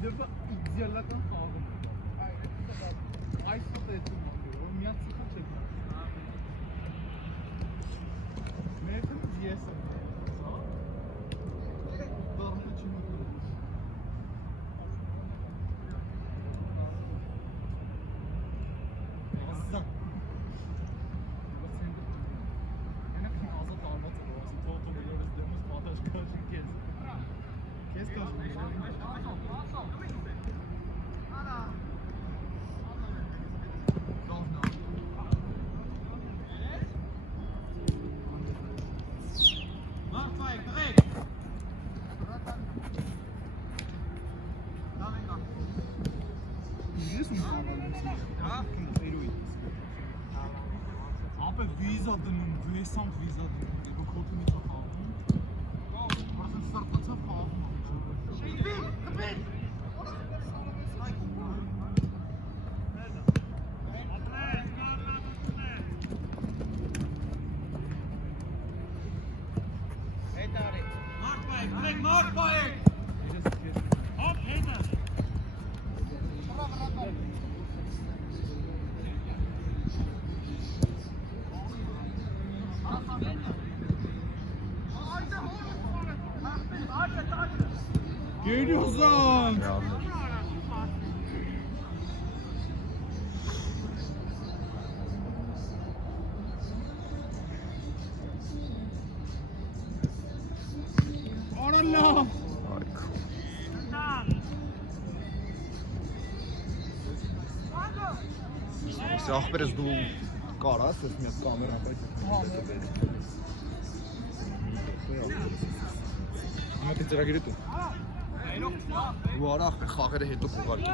Edebe ideallerden sağladım. Ay sıkı ettim bakıyor. Miyat sıkı çektim. Mevcut diyesem. Darın içine koyuyorum. Azdan. Abi Visada'nın, Vesant Visada'nın bu koltuğunu takalım. Burası sarpatsa falan. Mark! Hop, Peter! Geliyorsun! Oralla! Ախպերս դու կարաս ես մի հատ կամերա բայց Հիմա դե ծրագիրը դու Ու արա ախպեր խաղերը հետո կուղարկի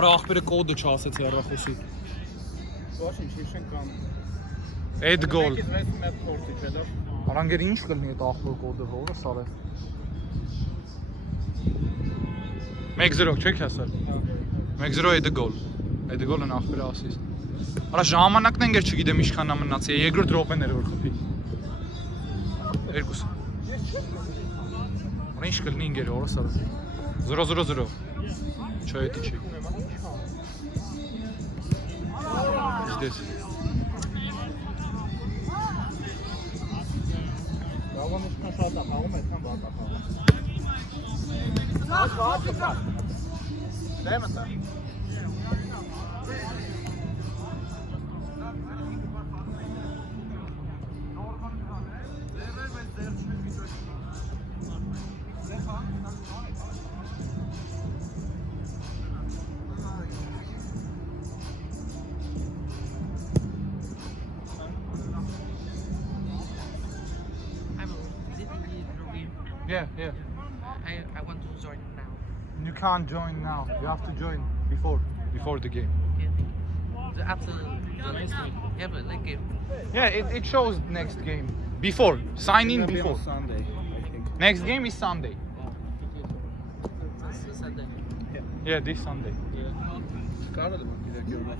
Արա ախպերը կոդը չասեց հեռախոսի Ոչ ինչ իշեն կամ Էդ գոլ մեծ փորձի չէ դա Արանգեր ինչ կլինի այդ ախպոր կոդը որը սարը 1-0 չեք հասել 1-0 էդ գոլ Էդ գոլն ախպերը ասից Արա ժամանակն են գեր չգիտեմ ինչքան մնացի երկրորդ րոպեներ որ խփի Երկուս Արա ինչ կլինի ինգեր որը սարը 0-0-0 Չէ էդի չի Здесь. Լավան ինչքան շատ է խաղում, այդքան վատ է խաղում։ Դե մտա։ Yeah. I want to join now. You can't join now. You have to join before the game. Yeah. After the next game. Yeah, but next game. Yeah, it shows next game. Before. Sign in before. Sunday, I think. Next game is Sunday. This Sunday. Yeah, this Sunday. Կարել եմ գիտեք յոլա։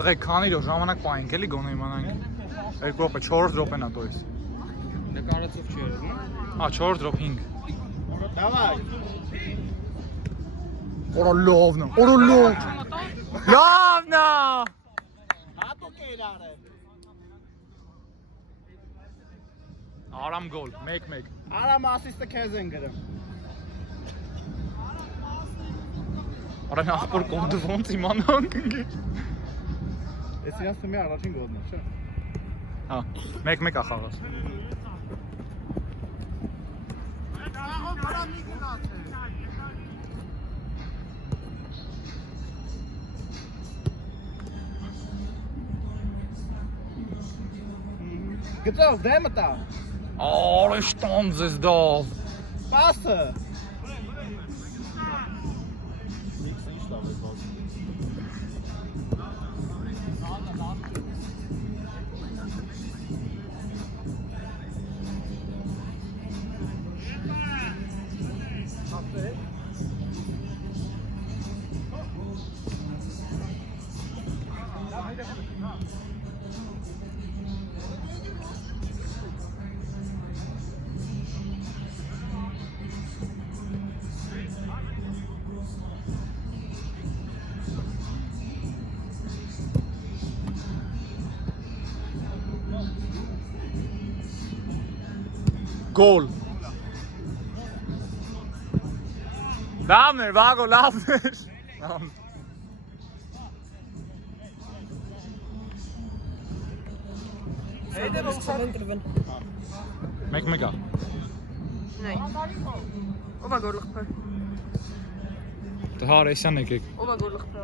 Տղեկ քանի ժամանակ պայենք էլի գոնե իմանանք 2 րոպե 4 րոպեն ա տոյս Նկարածով չի երևում։ Հա 4 րոպե 5 Давай։ Օրոլովնա Լավնա Հատուկ է իրարը։ Արամ գոլ մեկ Արամ ասիստը քեզ են գրում։ Արա նախոր կոնդը ոնց իմանանք Ես իրանց թիմի առաջին գոլն է, չէ՞։ Հա, մեկ ա խաղաս։ Գծով դեմը տա։ Արի շտանձ ես դով։ Պասը։ Գոլ։ Լավն էր, Վագո, լավն էր։ ସେଇdə բացան ընտրվեն։ Մեկ-մեկ ա։ Նայ։ Ով է գորլխփը։ Դե հարեսյան եկեք։ Ով է գորլխփը։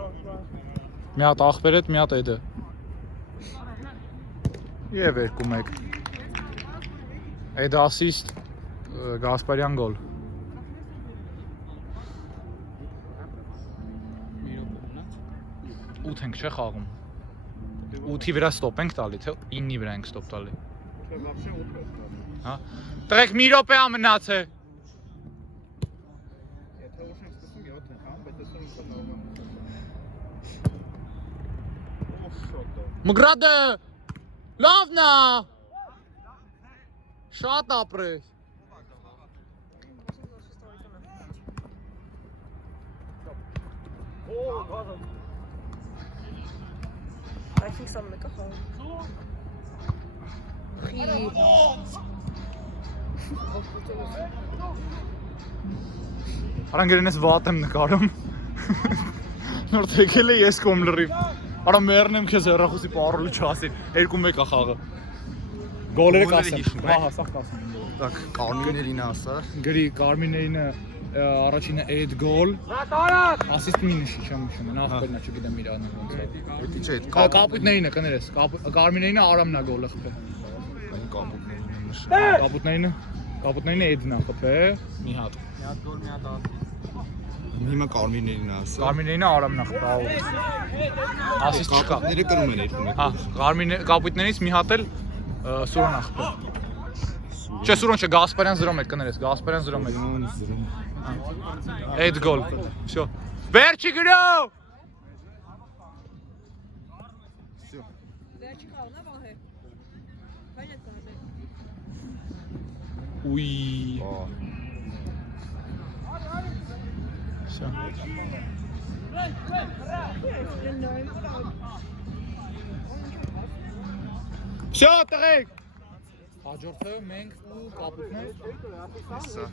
Մի հատ ախպեր հետ, մի հատ էդը։ Եվ 2-1։ Էդը ասիստ, Գասպարյան գոլ։ 8 ենք չէ խաղում։ 8-ի վրա ստոպ ենք տալի, թե 9-ի վրա ենք ստոպ տալի։ Հա։ Տղեկ մի րոպե ա մնացե։ Մգրադը լավն ա։ Շատ ապրես։ I think some like a hole. Արանք գրենես վատ եմ նկարում։ Նոր թեկել է ես կոմ լրիվ։ Արա մերնեմ քեզ հեռախոսի պարոլը չասին։ 2-1 ա խաղը։ Գոլերը կասեմ։ Ահա, սա կասեմ։ Так, Կարմիրներին ասա։ Գրի Կարմիրներինը առաջինը այդ գոլ։ Ասիստ մի նշի, չեմ նշում։ Նախկերնա չգիտեմ իրանը ոնց է։ Պետք չէ, Կապուտներինը կներես։ Կարմիրներինը Արամն ա գոլը խփե։ կապուտներինը։ Կապուտներինը Էդն ա խփե։ Մի հատ։ Հիմա Կարմիրներին ասա։ Կարմիրներինը Արամն ա խփե։ Ասիստ չկա։ Կապուտները կրում են երկու մեկ։ Հա, կապուտներից մի հատ էլ Սուրան ա խփե։ Չէ, Սուրան չէ, Գասպարյան 0-1 կներես, Գասպարյան 0-1։ Այդ գոլ։ Всё։ Վերջի գրո։ Վերջի խաղն է վահե։ Բայց այդ կան։ Ուի։ Всё։ Всё, տղեկ։ Հաջորդը մենք ու կապուտներ։ Ասա։